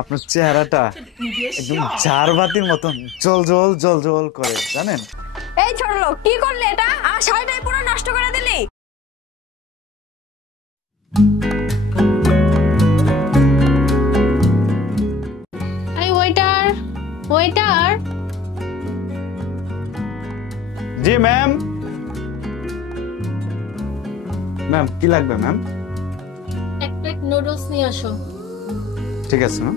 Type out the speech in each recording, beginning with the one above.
আপনার চেহারাটা একদম ঝাড়বাতির মতন জল জল জল জল করে জানেন। এই ছোট লোক, কি করলি এটা? আর শাড়িটাই পুরো নষ্ট করে দিলি। এই ওয়েটার, ওয়েটার। জি ম্যাম। ম্যাম কি লাগবে ম্যাম? এক প্লেট নুডলস নিয়ে আসো। ঠিক আছে ম্যাম।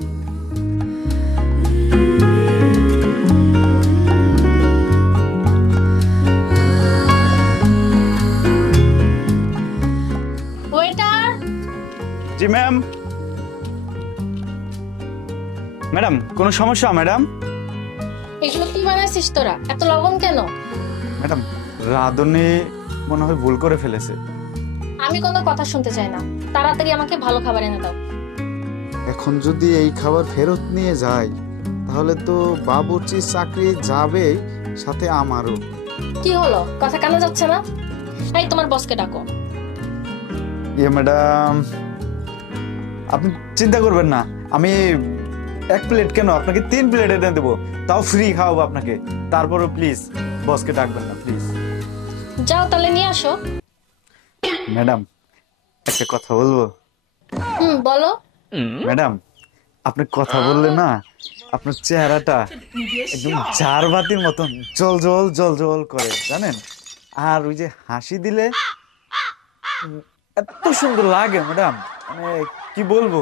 ওয়েটার। জি ম্যাম। ম্যাডাম কোনো সমস্যা ম্যাডাম? এগুলো কি বানাইছিস তোরা? এত লবণ কেন? ম্যাডাম রাঁধুনি মনে হয় ভুল করে ফেলেছে। আমি কোনো কথা শুনতে চাই না, তাড়াতাড়ি আমাকে ভালো খাবার এনে দাও। এখন যদি এই খাবার ফেরত নিয়ে যাই তাহলে তো বাবুর্চির চাকরি যাবে, সাথে আমারও। কি হলো, কথা কেন যাচ্ছে না? এই তোমার বসকে ডাকো। ইয়ে ম্যাডাম আপনি চিন্তা করবেন না, আমি এক প্লেট কেন আপনাকে 3 প্লেট এনে দেবো, তাও ফ্রি খাওয়াবো আপনাকে। তারপরও প্লিজ বসকে ডাকবেন না প্লিজ। যাও তাহলে নিয়ে আসো। ম্যাডাম একটা কথা বলবো? বলো। ম্যাডাম আপনি কথা বললে না আপনার চেহারাটা একদম ঝাড়বাতির মতন জল জল জল জল করে জানেন। আর ওই যে হাসি দিলে এত সুন্দর লাগে ম্যাডাম, মানে কি বলবো।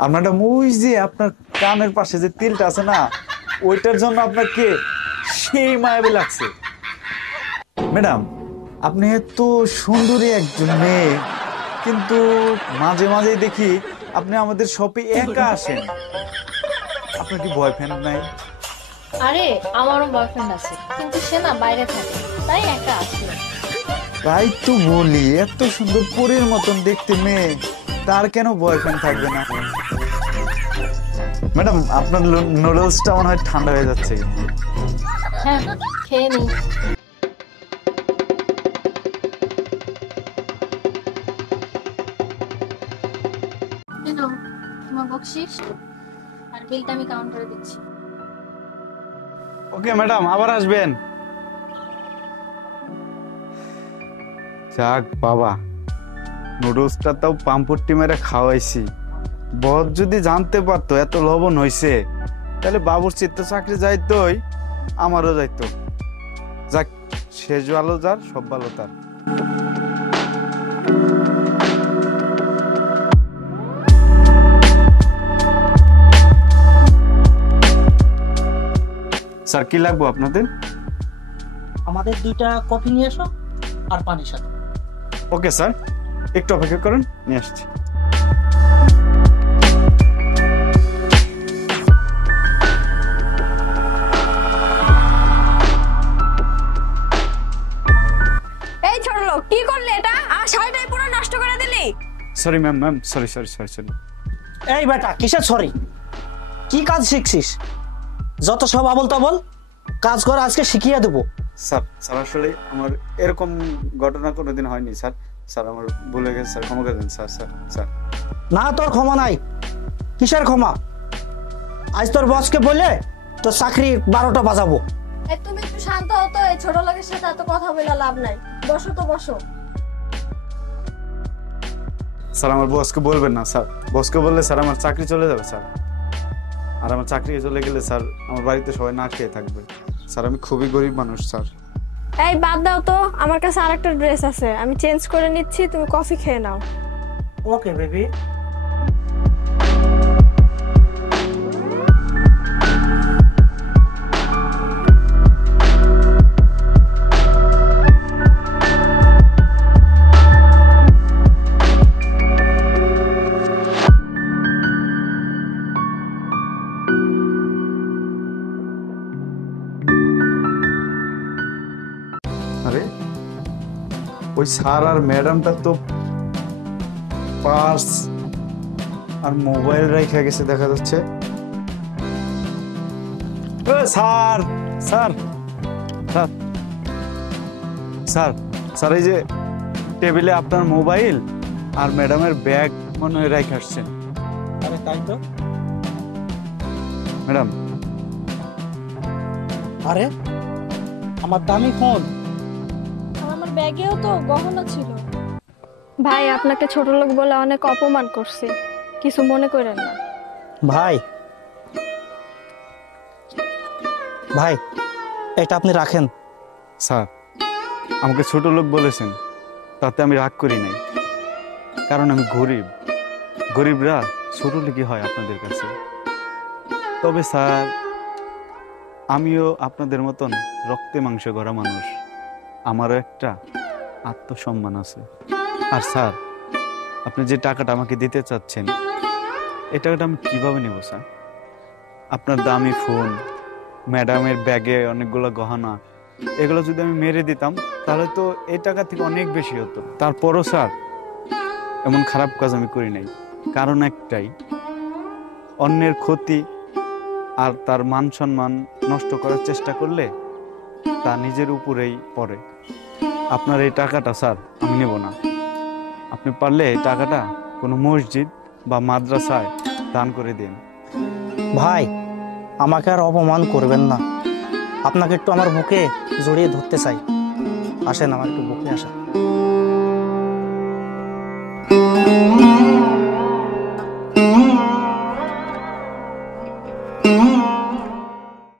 আর ম্যাডাম ওই যে আপনার কানের পাশে যে তিলটা আছে না, ওইটার জন্য আপনাকে সেই মায়াবী লাগছে। ম্যাডাম আপনি এত সুন্দরী একজন মেয়ে, কিন্তু মাঝে মাঝে দেখি আপনি আমাদের শপে একা আসেন। আপনার কি বয়ফ্রেন্ড নাই? আরে আমারও বয়ফ্রেন্ড আছে, কিন্তু সে না বাইরে থাকে, তাই একা আসি। তাই তো বলি, এত সুন্দর পরীর মতন দেখতে মেয়ে, তার কেন বয়ফ্রেন্ড থাকবে না? ম্যাডাম আপনার নুডলসটা মনে হয় ঠান্ডা হয়ে যাচ্ছে। হ্যাঁ, খেয়ে নি। তোমার বকশিস আর বিলটা আমি কাউন্টারে দিচ্ছি। ওকে ম্যাডাম, আবার আসবেন। যাক বাবা, নুডলসটা তাও পাম্পটি মেরে খাওয়াইছি। বস যদি জানতে পারতো এত লবণ হইছে, তাহলে বাবুর্চির তো চাকরি যাইতোই, আমারও যাইতো। যাক, শেষ ভালো যার সব ভালো তার। স্যার কি লাগবে আপনাদের? আমাদের 2টা কফি নিয়ে এসো আর পানির সাথে। ওকে স্যার, একটু অপেক্ষা করেন, নিয়ে আসছি। এই ছোট লোক, কি করলি এটা? আর শাড়িটাই পুরো নষ্ট করে দিলি। Sorry ma'am, ma'am sorry sorry sorry sorry. এই বেটা, কিসের সরি? কি কাজ শিখছিস? যত সব আবল তাবল কাজ কর, আজকে শিখিয়ে দেবো। স্যার স্যার আসলে আমার এরকম ঘটনা কোনোদিন হয়নি স্যার। স্যার আমার ভুলে গেছে স্যার, ক্ষমা করে দেন স্যার। স্যার স্যার না, তোর ক্ষমা নাই। কিসের ক্ষমা? আজ তোর বসকে বলে তোর চাকরি 12টা বাজাবো। এই তুমি একটু শান্ত হও তো, এই ছোট লোকের সাথে এত কথা বলে লাভ নাই। বসো তো বসো। স্যার আমার বসকে বলবেন না স্যার, বসকে বললে স্যার আমার চাকরি চলে যাবে স্যার। আর আমার চাকরি চলে গেলে স্যার আমার বাড়িতে সবাই না খেয়ে থাকবে স্যার। আমি খুবই গরিব মানুষ স্যার। এই বাদ দাও তো, আমার কাছে আরেকটা ড্রেস আছে, আমি চেঞ্জ করে নিচ্ছি, তুমি কফি খেয়ে নাও। Okay baby. আরে ওই স্যার আর ম্যাডামটা তো পার্স আর মোবাইল রেখে গেছে দেখা যাচ্ছে। Sir sir sir sir sir এই যে টেবিলে আপনার মোবাইল আর ম্যাডামের ব্যাগ মনে হয় রেখে আসছেন। আরে তাই তো, ম্যাডাম, আরে আমার দামি ফোন। আর আমার ব্যাগেও তো গহনা ছিল। ভাই আপনাকে ছোট লোক বলে অনেক অপমান করছি, কিছু মনে করেন না। ভাই ভাই এটা আপনি রাখেন। স্যার, আমাকে ছোট লোক বলেছেন, তাতে আমি রাগ করি নাই, কারণ আমি গরিব। গরিবরা ছোট লোকই হয় আপনাদের কাছে। তবে স্যার, আমিও আপনাদের মতন রক্তে মাংসে গড়া মানুষ, আমারও একটা আত্মসম্মান আছে। আর স্যার, আপনি যে টাকাটা আমাকে দিতে চাচ্ছেন, এই টাকাটা আমি কিভাবে নেব স্যার? আপনার দামি ফোন, ম্যাডামের ব্যাগে অনেকগুলো গহনা, এগুলো যদি আমি মেরে দিতাম তাহলে তো এই টাকা থেকে অনেক বেশি হতো। তারপরও স্যার, এমন খারাপ কাজ আমি করি নাই। কারণ একটাই, অন্যের ক্ষতি আর তার মান সম্মান নষ্ট করার চেষ্টা করলে তা নিজের উপরেই পড়ে। আপনার এই টাকাটা স্যার আমি নেব না। আপনি পারলে এই টাকাটা কোনো মসজিদ বা মাদ্রাসায় দান করে দিন। ভাই আমাকে আর অপমান করবেন না, আপনাকে একটু আমার বুকে জড়িয়ে ধরতে চাই। আসেন, আমার একটু বুকে আসেন।